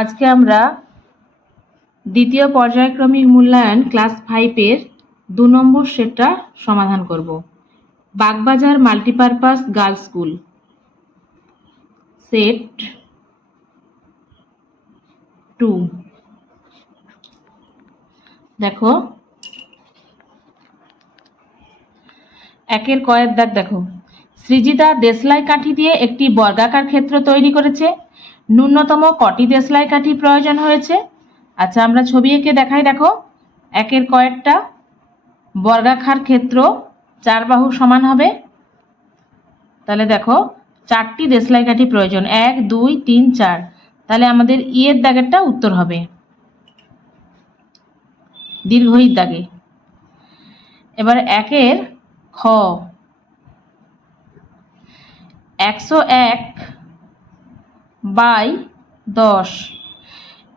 আজকে আমরা দ্বিতীয় পর্যায়ক্রমিক মূল্যায়ন ক্লাস 5-এর 2 নম্বর সেটটা সমাধান করব। Bagbazar multipurpose girls school set 2। দেখো একের কয়ের দাগ দেখো। সৃজিতা দেশলাই কাঠি দিয়ে একটি বর্গাকার ক্ষেত্র তৈরি করেছে। ন্যূনতম কটি দেশলাই কাঠি প্রয়োজন হয়েছে? আচ্ছা, আমরা ছবি এঁকে দেখাই। দেখো একের কয়েরটা বর্গাকার ক্ষেত্র 4 বাহু সমান হবে। তাহলে দেখো 4টি দেশলাই কাঠি প্রয়োজন, 1 2 3 4। তাহলে আমাদের এর দাগেরটা উত্তর হবে, দীর্ঘ ইর দাগে। এবার একের খ 101/10,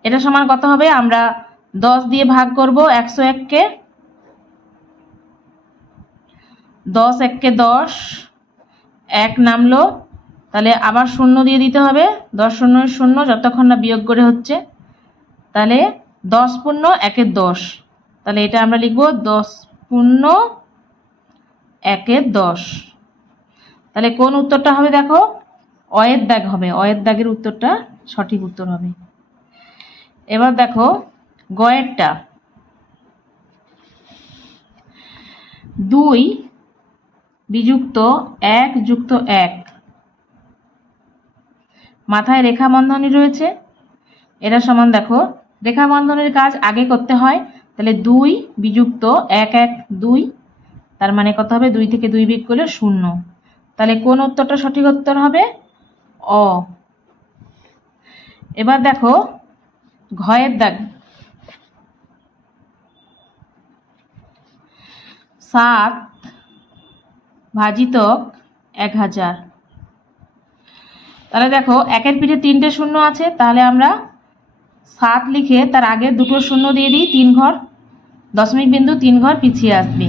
এটা সমান কত হবে? আমরা 10 দিয়ে ভাগ করব 101-কে। 10 1-কে 10, 1 নামলো, তাহলে আবার 0 দিয়ে দিতে হবে। 10 0 0, যতক্ষণ না বিয়োগ করে হচ্ছে। তাহলে 10 পূর্ণ 1-এর 10, তাহলে এটা আমরা লিখব 10 পূর্ণ 1-এর 10। তাহলে কোন উত্তরটা হবে? দেখো অয়ের দাগ হবে, অয়ের দাগের উত্তরটা সঠিক উত্তর হবে। এবার দেখো গয়েরটা 2 বিযুক্ত 1 যুক্ত 1, মাথায় রেখা বন্ধনী রয়েছে। এটা সমান, দেখো রেখা বন্ধনীর কাজ আগে করতে হয়। তাহলে 2 বিযুক্ত 1 1 2, তার মানে কত হবে? 2 থেকে 2 বিয়োগ করলে 0। তাহলে কোন উত্তরটা সঠিক উত্তর হবে? অ। এবার দেখো ঘয়ের দাগ 7 ভাজিতক 1000। তাহলে দেখো একের পিঠে 3টে শূন্য আছে, তাহলে আমরা 7 লিখে তার আগে 2টো শূন্য দিয়ে দিই, 3 ঘর, দশমিক বিন্দু 3 ঘর পিছিয়ে আসবে।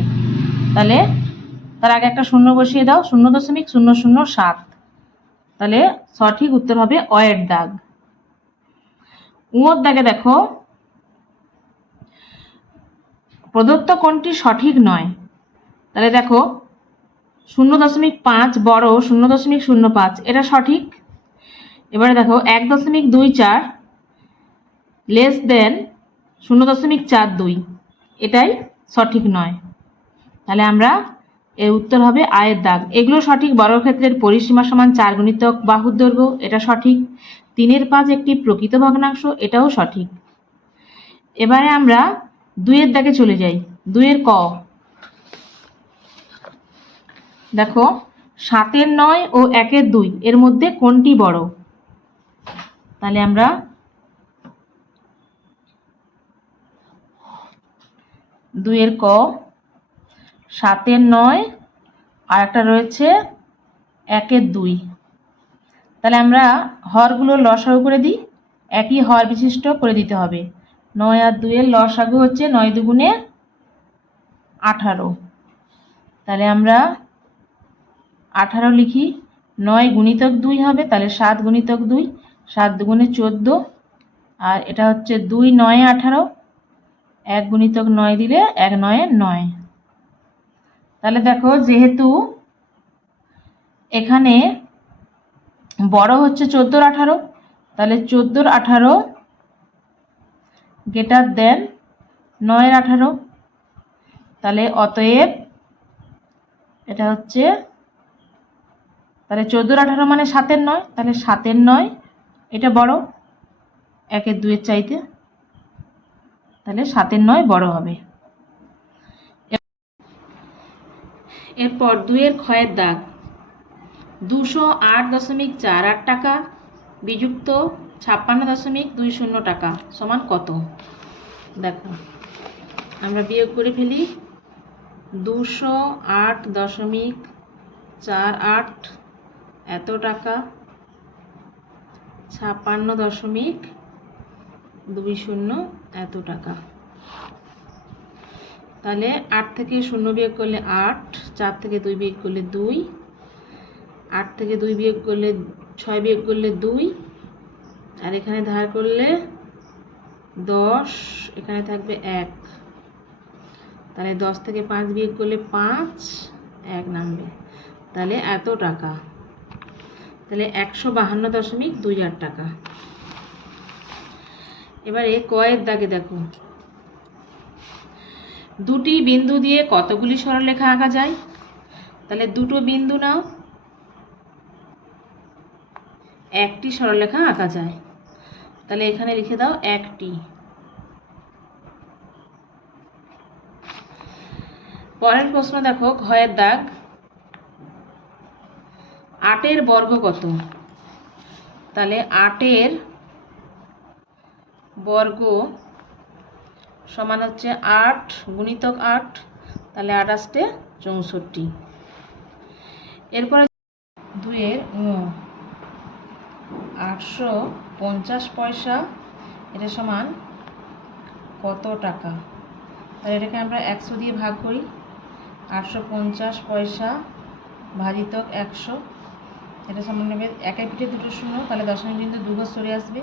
তাহলে তার আগে একটা শূন্য বসিয়ে দাও, 0.007। তাহলে সঠিক উত্তর হবে অয়ের দাগ। উঁর দাগে দেখো প্রদত্ত কোণটি সঠিক নয়। তাহলে দেখো 0.5 বড় 0.05, এটা সঠিক। এবারে দেখো 1.24 লেস দেন 0.42, এটাই সঠিক নয়। তাহলে আমরা এর উত্তর হবে আয়ের দাগ। এগুলো সঠিক। বর্গক্ষেত্রের পরিসীমা সমান 4 গুণিতক বাহুর দৈর্ঘ্য, এটা সঠিক। 3-এর 5 একটি প্রকৃত ভগ্নাংশ, এটাও সঠিক। এবারে আমরা 2-এর দাগে চলে যাই। 2-এর ক দেখো 7-এর 9 ও 1-এর 2 এর মধ্যে কোনটি বড়? তাহলে আমরা 2-এর ক 7-এর 9 আর একটা রয়েছে 1-এর 2। তাহলে আমরা হরগুলো লসাগু করে দিই, একই হর বিশিষ্ট করে দিতে হবে। 9 আর 2-এর লসাগু হচ্ছে 9 দুগুণে 18। তাহলে আমরা 18 লিখি। 9 গুণিতক 2 হবে, তাহলে 7 গুণিতক 2, 7 দুগুণে 14। আর এটা হচ্ছে 2 9 18, 1 গুণিতক 9 দিলে 1 9 9। তাহলে দেখো যেহেতু এখানে বড় হচ্ছে 14 18, তাহলে 14 18 গ্রেটার দেন 9 18। তাহলে অতএব এটা হচ্ছে, তাহলে 14 18 মানে 7-এর 9, তাহলে 7-এর 9 এটা বড় 1-এর 2-এর চাইতে, তাহলে 7-এর 9 বড় হবে। এরপর 2-এর ক্ষয়ের দাগ 208.48 টাকা বিযুক্ত 56.20 টাকা সমান কত? দেখো আমরা বিয়োগ করে ফেলি। 208.48 এত টাকা 56.20 এত টাকা। তাহলে 8 থেকে 0 বিয়োগ করলে 8, 4 থেকে 2 বিয়োগ করলে 2, 8 থেকে 2 বিয়োগ করলে 6 বিয়োগ করলে 2, আর এখানে ধার করলে 10, এখানে থাকবে 1, তাহলে 10 থেকে 5 বিয়োগ করলে 5, 1 নামবে, তাহলে এত টাকা, তাহলে 152.28 টাকা। এবারে কয়ের দাগে দেখো, দুটি বিন্দু দিয়ে কতগুলি সরলরেখা আঁকা যায়? তাহলে দুটো বিন্দু নাও, একটি সরলরেখা আঁকা যায়, তাহলে এখানে লিখে দাও একটি। পরের প্রশ্ন দেখো, ঘয়ের দাগ, 8 বর্গ কত? তাহলে 8 বর্গ সমান হচ্ছে 8 গুণিতক 8, তাহলে 8 64। এরপরে 2 850 পয়সা, এটা সমান কত টাকা? তাহলে এটাকে আমরা 100 দিয়ে ভাগ করি, 850 পয়সা ভাজিতক 100, এটা সমান হবে 1 পিঠে 2 শূন্য, তাহলে দশমিক বিন্দু 2 ঘর সরে আসবে,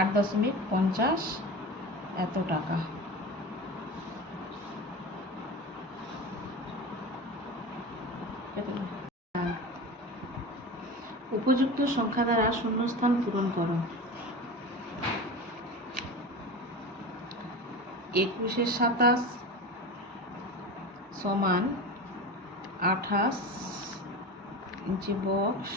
8.50 এত টাকা। উপযুক্ত সংখ্যা দ্বারা শূন্যস্থান পূরণ করো। 21 × 27 সমান 28 ইঞ্চি বক্স।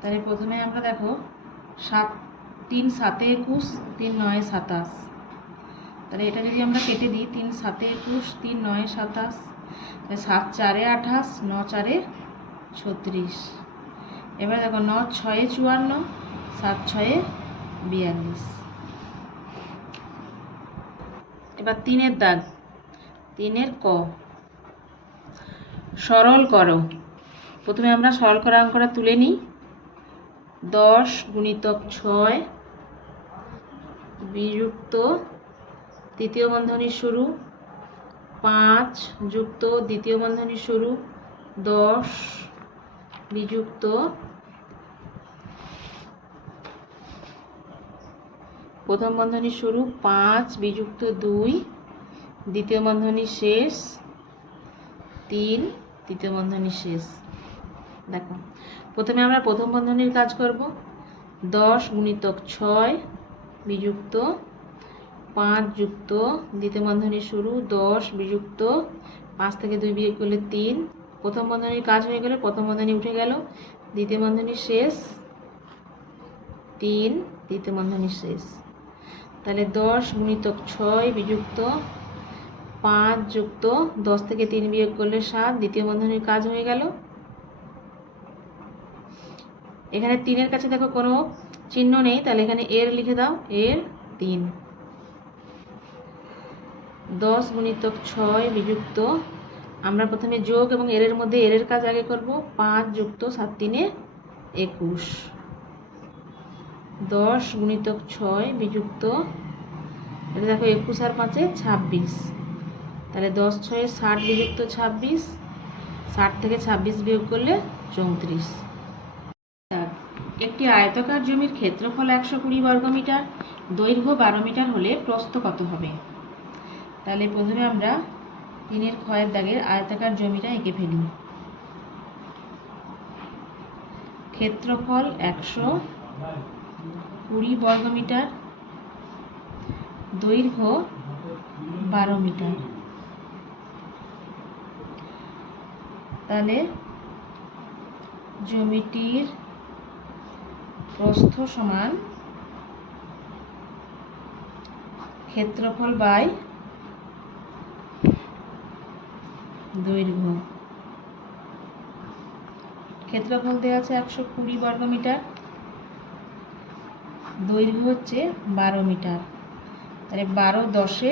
তাহলে প্রথমে আমরা দেখো 3 × 7 = 21, 3 × 9 = 27, তাহলে এটা যদি আমরা কেটে দিই, 3 × 7 = 21, 3 × 9 = 27, 7 × 4 = 28, 9 × 4 = 36। এবার দেখো 9 × 6 = 54, 7 × 6 = 42। এবার 3 দাগ, 3 ক, সরল করো। প্রথমে আমরা সরল করা অঙ্কটা তুলে নিই। 10 গুণিতক 6 বিযুক্ত তৃতীয় বন্ধনীর শুরু 5 যুক্ত দ্বিতীয় বন্ধনীর শুরু 10 বিযুক্ত প্রথম বন্ধনীর শুরু 5 বিযুক্ত 2 দ্বিতীয় বন্ধনীর শেষ 3 তৃতীয় বন্ধনীর শেষ। দেখো প্রথমে আমরা প্রথম বন্ধনীর কাজ করব। 10 গুণিতক 6 বিযুক্ত 5 যুক্ত দ্বিতীয় বন্ধনীর শুরু 10 বিযুক্ত 5 থেকে 2 বিয়োগ করলে 3, প্রথম বন্ধনীর কাজ হয়ে গেলে প্রথম বন্ধনী উঠে গেল, দ্বিতীয় বন্ধনীর শেষ 3 দ্বিতীয় বন্ধনীর শেষ। তাহলে 10 গুণিতক 6 বিযুক্ত 5 যুক্ত 10 থেকে 3 বিয়োগ করলে 7 দ্বিতীয় বন্ধনীর কাজ হয়ে গেল। এখানে 3 কাছে দেখো কোনো চিহ্ন নেই, তাহলে এখানে এর লিখে দাও, এর 3। 10 গুণিতক 6 বিযুক্ত, আমরা প্রথমে যোগ এবং এর মধ্যে এর কাজ আগে করব, 5 যুক্ত 7 × 3 = 21। 10 গুণিতক 6 বিযুক্ত, এটা দেখো 21 আর 5 = 26, তাহলে 10 × 6 = 60 বিযুক্ত 26, 60 থেকে 26 বিয়োগ করলে 34। একটি আয়তাকার জমির ক্ষেত্রফল 120 বর্গমিটার, দৈর্ঘ্য 12 মিটার হলে প্রস্থ কত হবে? তাহলে প্রথমে আমরা 3 ক্ষয়ের দাগের আয়তাকার জমিটা এঁকে ফেলি। ক্ষেত্রফল 120 বর্গমিটার, দৈর্ঘ্য 12 মিটার, তাহলে জমিটির প্রস্থ সমান ক্ষেত্রফল বাই দৈর্ঘ্য। ক্ষেত্রফল দেওয়া আছে 120 বর্গমিটার, দৈর্ঘ্য হচ্ছে 12 মিটার, তাহলে 12 × 10 =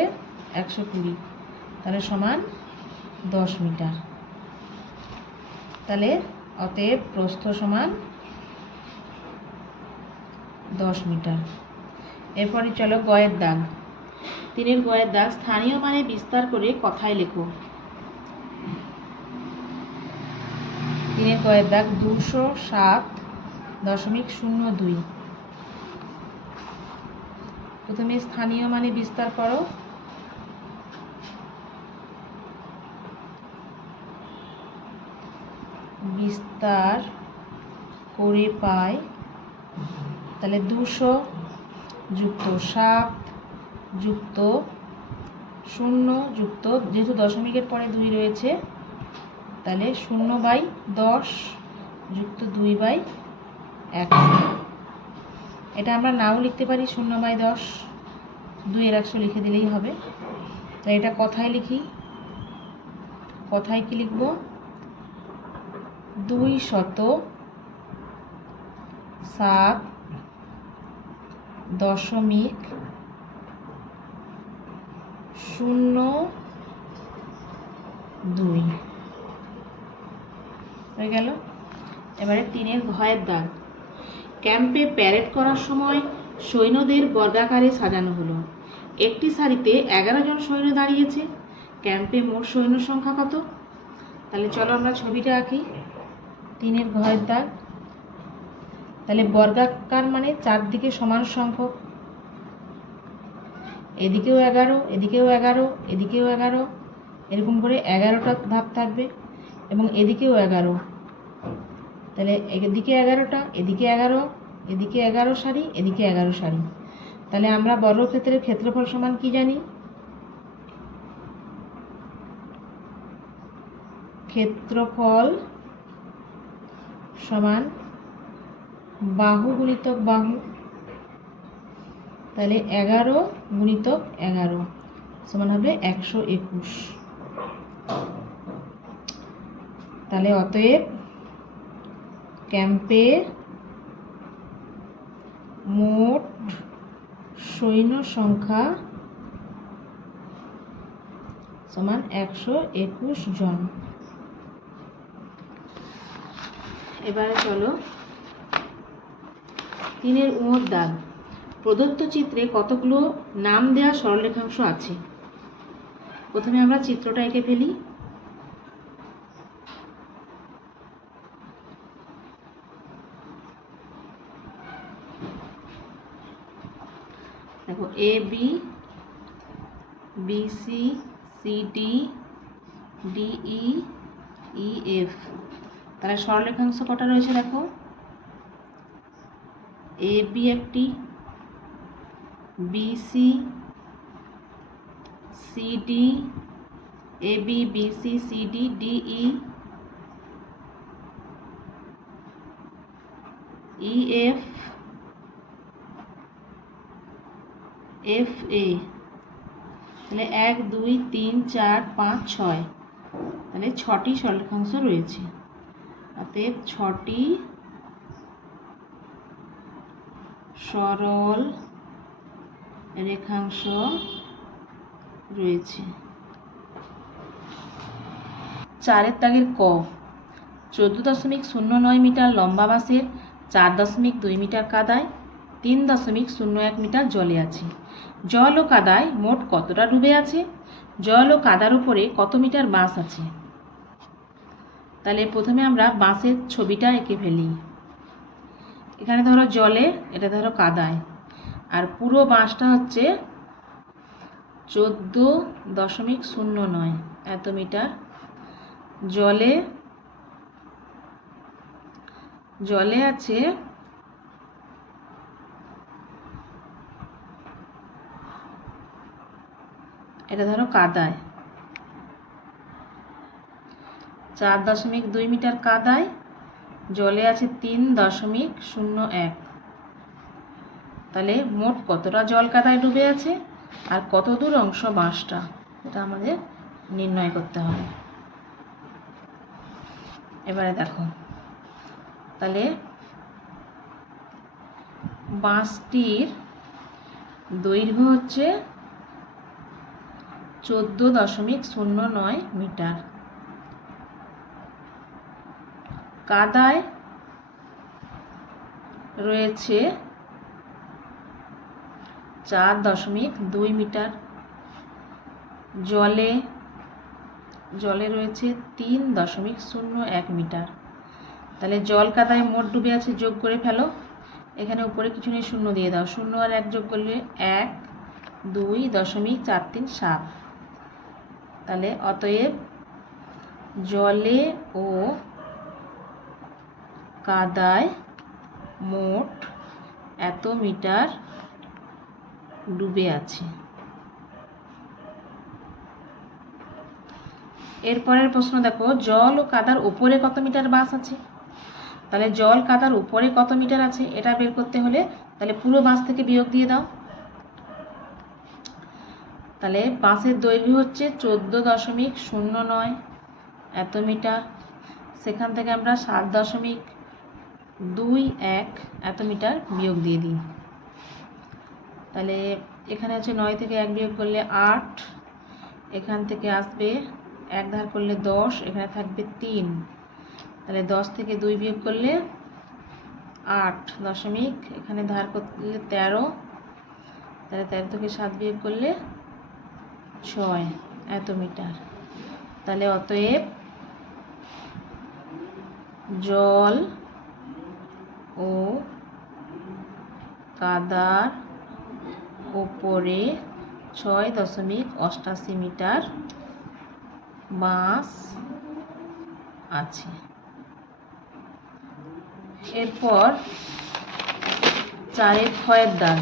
120, তাহলে সমান 10 মিটার। তাহলে অতএব প্রস্থ সমান 10 মিটার। এরপরে চলো গয়ের দাগ। 3 গয়ের দাগ, স্থানীয় মানে বিস্তার করে কথায় লেখো। তিনের কয়ের দাগ 207.02। প্রথমে স্থানীয় মানে বিস্তার করো। বিস্তার করে পাই, তাহলে 200 যুক্ত 7 যুক্ত 0 যুক্ত, যেহেতু দশমিকের পরে 2 রয়েছে তাহলে 0/10 যুক্ত 2/100। এটা আমরা নাও লিখতে পারি 0/10, 2/100 লিখে দিলেই হবে। তাই এটা কথায় লিখি। কথায় কি লিখব? 207.02 হয়ে গেল। এবারে 3-এর ঘয়ের দাগ। ক্যাম্পে প্যারেড করার সময় সৈন্যদের বর্গাকারে সাজানো হলো। একটি সারিতে 11 জন সৈন্য দাঁড়িয়েছে। ক্যাম্পে মোট সৈন্য সংখ্যা কত? তাহলে চলো আমরা ছবিটা আঁকি। 3-এর ঘয়ের দাগ। তাহলে বর্গাকার মানে চারদিকে সমান সংখ্যক, এদিকেও 11, এদিকেও 11, এদিকেও 11, এরকম করে 11টা ধাপ থাকবে, এবং এদিকেও 11। তাহলে এদিকে 11টা, এদিকে 11, এদিকে 11 সারি, এদিকে 11 সারি। তাহলে আমরা বর্গক্ষেত্রের ক্ষেত্রফল সমান কি জানি? ক্ষেত্রফল সমান বাহু গুণিতক বাহু। তাহলে 11 গুণিতক 11 সমান হবে 121। তাহলে অতএব ক্যাম্পে মোট সৈন্য সংখ্যা সমান 121 জন। এবারে চলো 3-এর উঁয়োর দাগ। প্রদত্ত চিত্রে কতগুলো নাম দেওয়া সরলরেখাংশ আছে? প্রথমে আমরা চিত্রটা এঁকে ফেলি। দেখো A B, B C, C D, D E, E F. তাহলে সরলরেখাংশ কটা রয়েছে দেখো? এ বি একটি, B C, C D, A B, B C, C D, D E, E F, F A. তাহলে 1 2 3 4 5 6, তাহলে 6টি সরলরেখাংশ রয়েছে। অতএব 6টি সরল রেখাংশ রয়েছে। 4-এর দাগের ক। 14.09 মিটার লম্বা বাসের 4.2 মিটার কাদায় 3.01 মিটার জলে আছে। জল ও কাদায় মোট কতটা ডুবে আছে? জল ও কাদার উপরে কত মিটার বাঁশ আছে? তাহলে প্রথমে আমরা বাঁশের ছবিটা এঁকে ফেলি। এখানে ধরো জলে, এটা ধরো কাদায়, আর পুরো বাঁশটা হচ্ছে 14.09 এত মিটার। জলে আছে এটা ধরো কাদায় 4.2 মিটার কাদায়, জলে আছে 3.01। তাহলে মোট কতটা জল কাদায় ডুবে আছে আর কত দূর অংশ বাঁশটা, এটা আমাদের নির্ণয় করতে হবে। এবারে দেখো, তাহলে বাঁশটির দৈর্ঘ্য হচ্ছে 14.09 মিটার। কাদায় রয়েছে 4.2 মিটার, জলে রয়েছে 3.01 মিটার। তাহলে জল কাদায় মোট ডুবে আছে, যোগ করে ফেলো। এখানে উপরে কিছু নেই, শূন্য দিয়ে দাও। 0 আর 1 যোগ করলে 1.2.43 তাহলে অতএব জলে ও কাদায় মোট এত মিটার ডুবে আছে। এরপরের প্রশ্ন দেখো, জল ও কাদার উপরে কত মিটার বাস আছে। তাহলে জল কাদার উপরে কত মিটার আছে এটা বের করতে হলে তাহলে পুরো বাস থেকে বিয়োগ দিয়ে দাও। তাহলে বাসের দৈর্ঘ্য হচ্ছে 14.09 এত মিটার, সেখান থেকে আমরা 7.21 এত মিটার বিয়োগ দিয়ে দিই। তাহলে এখানে আছে 9 থেকে 1 বিয়োগ করলে 8, এখান থেকে আসবে 1 ধার করলে 10, এখানে থাকবে 3। তাহলে 10 থেকে 2 বিয়োগ করলে 8 দশমিক, এখানে ধার করলে 13, তাহলে 13 থেকে 7 বিয়োগ করলে 6 এত মিটার। তাহলে অতএব জল ও কাদার উপরে 6.88 মিটার বাস আছে। এরপর 4 ক্ষয়ের দাগ।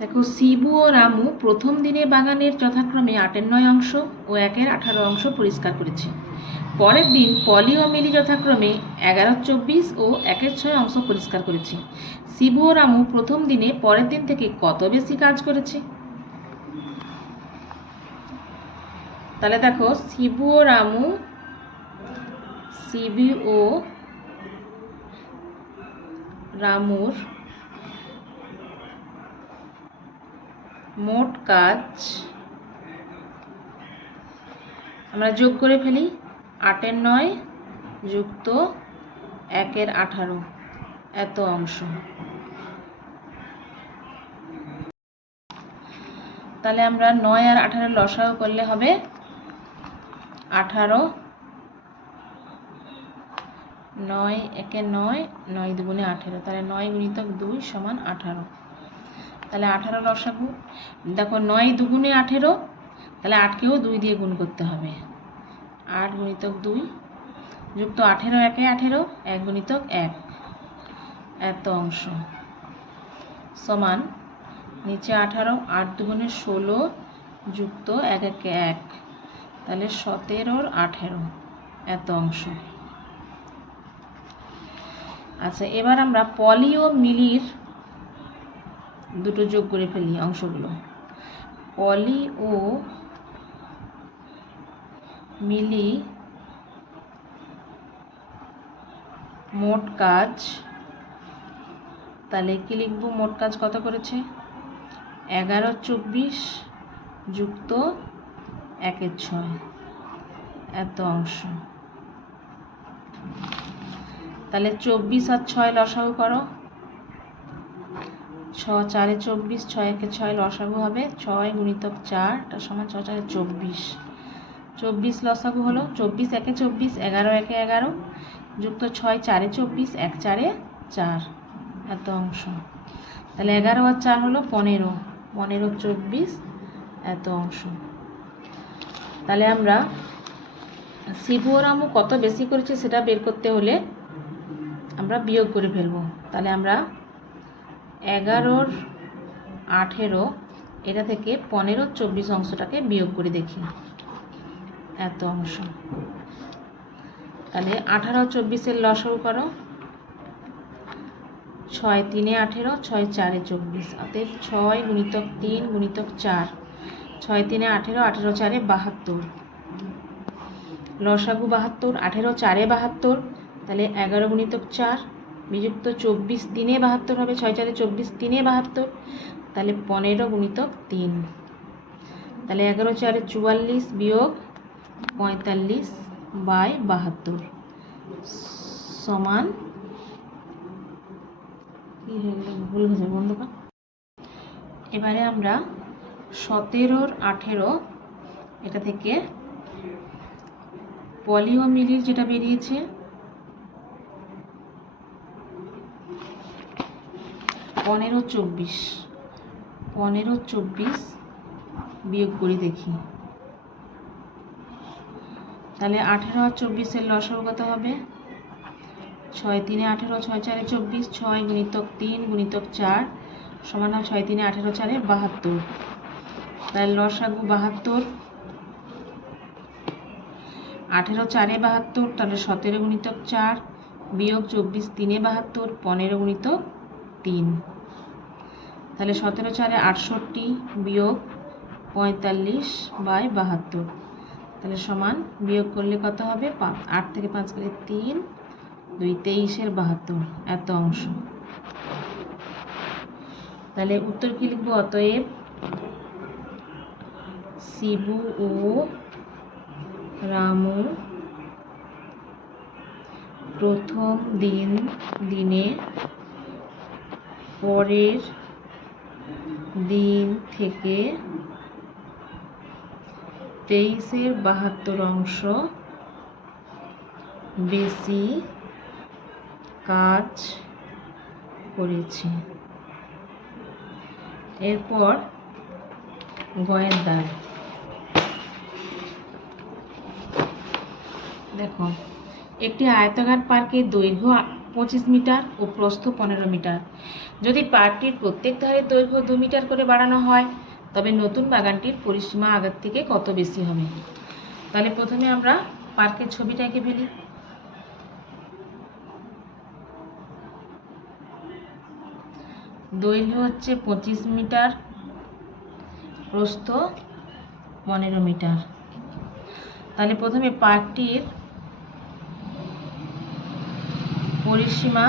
দেখো, শিবু ও রামু প্রথম দিনে বাগানের যথাক্রমে 8/9 অংশ ও 1/18 অংশ পরিষ্কার করেছে। পরের দিন পলি ও মিলি যথাক্রমে 11/24 ও 1/6 অংশ পরিষ্কার করেছে। শিবু ও রামু প্রথম দিনে পরের দিন থেকে কত বেশি কাজ করেছে? তাহলে দেখো, শিবু ও রামুর মোট কাজ আমরা যোগ করে ফেলি। 8/9 যুক্ত 1/18 এত অংশ। তাহলে আমরা 9 আর 18 লসাগু করলে হবে 18। 9 একে 9, 9 দুগুণে 18, তাহলে 9 গুণিতক 2 সমান 18। তাহলে 18 লসাগু। দেখো, 9 দুগুণে 18, তাহলে 8কেও 2 দিয়ে গুণ করতে হবে। 8 গুণিতক 2 যুক্ত 18 একে 18, 1 গুণিতক 1 এত অংশ সমান নিচে 18, 8 দুগুণে 16 যুক্ত 1 একে 1, তাহলে 17 আর 18 এত অংশ। আচ্ছা, এবার আমরা পলি ও মিলির দুটো যোগ করে ফেলি অংশগুলো। পলি ও মিলি মোট কাজ, তাহলে কি লিখবো? মোট কাজ কত করেছে? 11/24 যুক্ত 1/6 এত অংশ। তাহলে 24 আর 6 লসাগু করো। 6 4 24, 6 একে 6 লসাগু হবে 6 গুণিতক 4 সমান 6 4 24। 24 লসাগু হলো 24 একে 24, 11 একে 11 যুক্ত 6 4 24, 1 4 4 এত অংশ। তাহলে 11 আর 4 হলো 15, 15/24 এত অংশ। তাহলে আমরা শিবু ও রামু কত বেশি করেছে সেটা বের করতে হলে আমরা বিয়োগ করে ফেলবো। তাহলে আমরা 11/18 এটা থেকে 15/24 অংশটাকে বিয়োগ করে দেখি, এত অংশ। তাহলে 18/24 লসাগু করো। 6 3 18, 6 4 24, অতএব 6 গুণিতক 3 গুণিতক 4, 6 3 18, 18 4 72 লসাগু 72, 18 4 72, তাহলে 11 গুণিতক 4 বিযুক্ত 24 3 72 হবে, 6 4 24, 3 72, তাহলে 15 গুণিতক 3, তাহলে 11 4 44 বিয়োগ 45/72 সমান কি হয়ে গেল, ভুল হয়ে যাবে বন্ধুরা। এবারে আমরা 17 আর 18 এটা থেকে পলিওমিলির যেটা বেরিয়েছে 15-24 বিয়োগ করি দেখি। তাহলে 18 আর 24-এর লসাগু কত হবে? 6 3 18, 6 4 24, 6 গুণিতক 3 গুণিতক 4 সমান হয় 6 3 18 4 72। তাহলে লসাগু 72, 18 4 72, তাহলে 17 গুণিতক 4 বিয়োগ 24 3 72, 15 গুণিতক 3, তাহলে 17 4 68 বিয়োগ 45/72, তাহলে সমান বিয়োগ করলে কত হবে? 8 থেকে 5 গেলে 3, 2 23/72 এত অংশ। তাহলে উত্তর কি লিখবো? অতএব শিবু ও রামু প্রথম দিনে পরের দিন থেকে 23/72 অংশ বেশি কাজ করেছি। এরপর গয়ের দাগ। দেখো, একটি আয়তাকার পার্কের দৈর্ঘ্য 25 মিটার ও প্রস্থ 15 মিটার। যদি পার্কটির প্রত্যেক ধারের দৈর্ঘ্য 2 মিটার করে বাড়ানো হয় তবে নতুন বাগানটির পরিসীমা আগের থেকে কত বেশি হবে? তাহলে প্রথমে আমরা পার্কের ছবিটা এঁকে ফেলি। দৈর্ঘ্য হচ্ছে 25 মিটার, প্রস্থ 15 মিটার। তাহলে প্রথমে পার্কটির পরিসীমা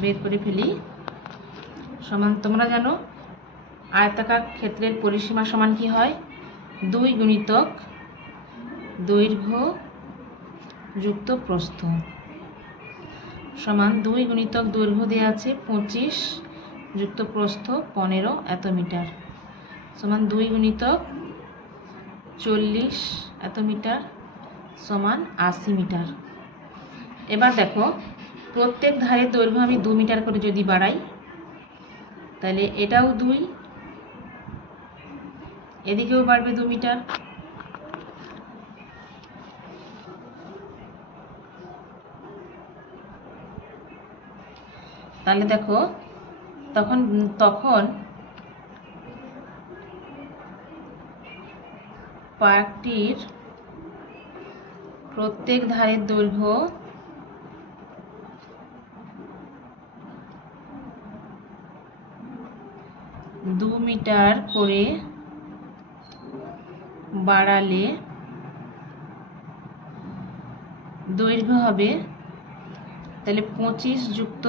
বের করে ফেলি। সমান, তোমরা জানো আয়তাকার ক্ষেত্রের পরিসীমা সমান কি হয়? 2 গুণিতক দৈর্ঘ্য যুক্ত প্রস্থ সমান 2 গুণিতক দৈর্ঘ্য দেওয়া আছে 25 যুক্ত প্রস্থ 15 এত মিটার সমান 2 গুণিতক 40 এত মিটার সমান 80 মিটার। এবার দেখো, প্রত্যেক ধারের দৈর্ঘ্য আমি 2 মিটার করে যদি বাড়াই তাহলে এটাও 2, এদিকেও বাড়বে 2 মিটার। তাহলে দেখো, তখন পার্কটির প্রত্যেক ধারের দৈর্ঘ্য 2 মিটার করে বাড়ালে দৈর্ঘ্য হবে, তাহলে 25 যুক্ত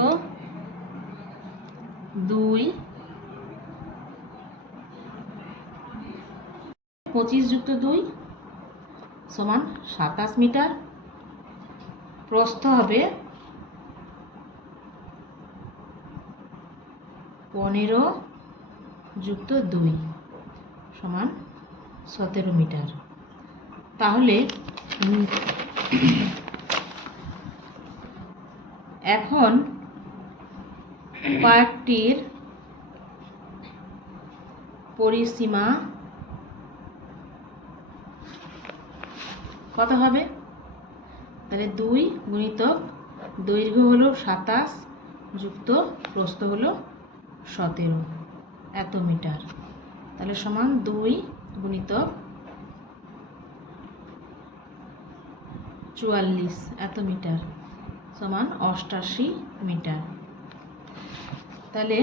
2 সমান 27 মিটার। প্রস্থ হবে 15 যুক্ত 2 সমান 17 মিটার। তাহলে এখন পার্কটির পরিসীমা কত হবে? তাহলে 2 গুণিতক দৈর্ঘ্য হলো 27 যুক্ত প্রস্থ হলো 17 এত মিটার, তাহলে সমান 2 গুণিতক 44 এত মিটার সমান 88 মিটার। তাহলে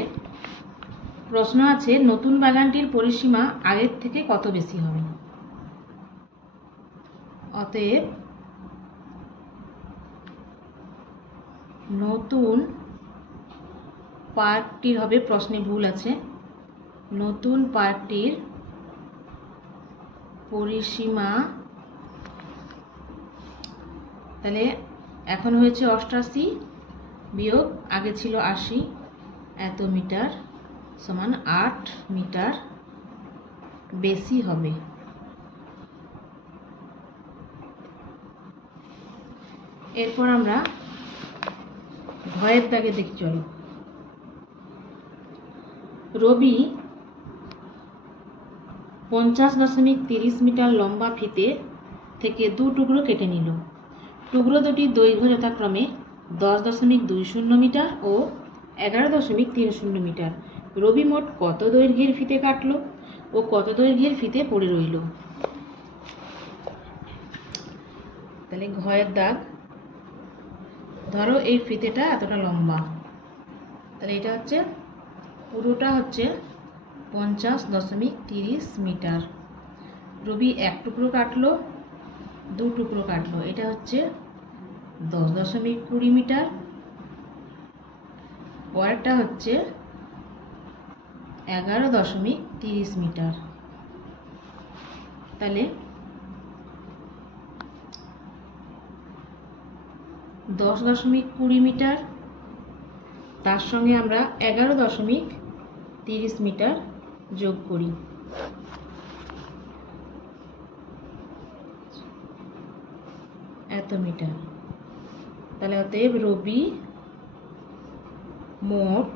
প্রশ্ন আছে, নতুন বাগানটির পরিসীমা আগের থেকে কত বেশি হবে? অতএব নতুন পার্কটির হবে, প্রশ্নে ভুল আছে, নতুন পার্কটির পরিসীমা, তাহলে এখন হয়েছে 88 বিয়োগ আগে ছিল 80, এত মিটার সমান 8 মিটার বেশি হবে। এরপর আমরা ঘয়ের দাগে দেখি চলো। রবি 50.30 মিটার লম্বা ফিতে থেকে 2 টুকরো কেটে নিল। টুকরো দুটির দৈর্ঘ্য যথাক্রমে 10.20 মিটার ও 11.30 মিটার। রবি মোট কত দৈর্ঘ্যের ফিতে কাটলো ও কত দৈর্ঘ্যের ফিতে পড়ে রইল? তাহলে ঘয়ের দাগ, ধরো এই ফিতেটা এতটা লম্বা, তাহলে এটা হচ্ছে পুরোটা হচ্ছে 50.30 মিটার। রবি 1 টুকরো কাটলো, 2 টুকরো কাটলো, এটা হচ্ছে 10.20 মিটার। পরেরটা হচ্ছে 11.30 মিটার। তাহলে 10.20 মিটার, তার সঙ্গে আমরা 11.30 মিটার যোগ করি। এত মিটার। তাহলে অতএব রবি মোট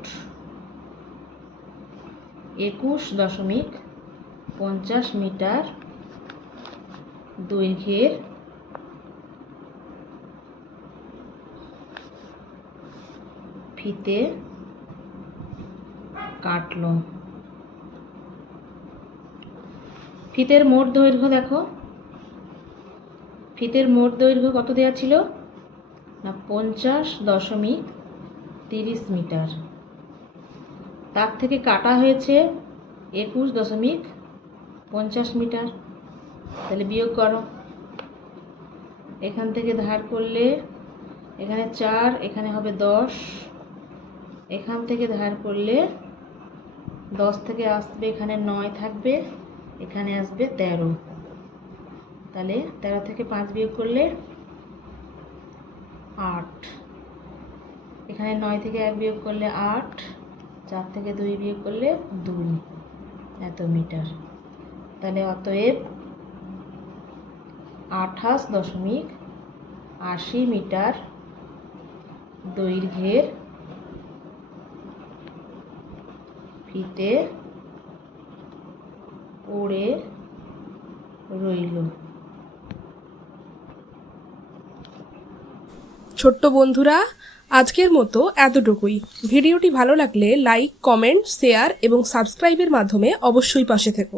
21.50 মিটার দৈর্ঘ্যের ফিতে কাটলো। ফিতের মোট দৈর্ঘ্য দেখো, ফিতের মোট দৈর্ঘ্য কত দেওয়া ছিল না 50.30 মিটার। তার থেকে কাটা হয়েছে 21.50 মিটার। তাহলে বিয়োগ করো, এখান থেকে ধার করলে এখানে 4, এখানে হবে 10, এখান থেকে ধার করলে 10 থেকে আসবে এখানে 9 থাকবে, এখানে আসবে 13। তাহলে 13 থেকে 5 বিয়োগ করলে 8, এখানে 9 থেকে 1 বিয়োগ করলে 8, 4 থেকে 2 বিয়োগ করলে 2, এত মিটার। তাহলে অতএব 28.80 মিটার দৈর্ঘ্যের ফিতে পড়ে রইল। ছোট্ট বন্ধুরা, আজকের মতো এতটুকুই। ভিডিওটি ভালো লাগলে লাইক, কমেন্ট, শেয়ার এবং সাবস্ক্রাইবের মাধ্যমে অবশ্যই পাশে থেকো।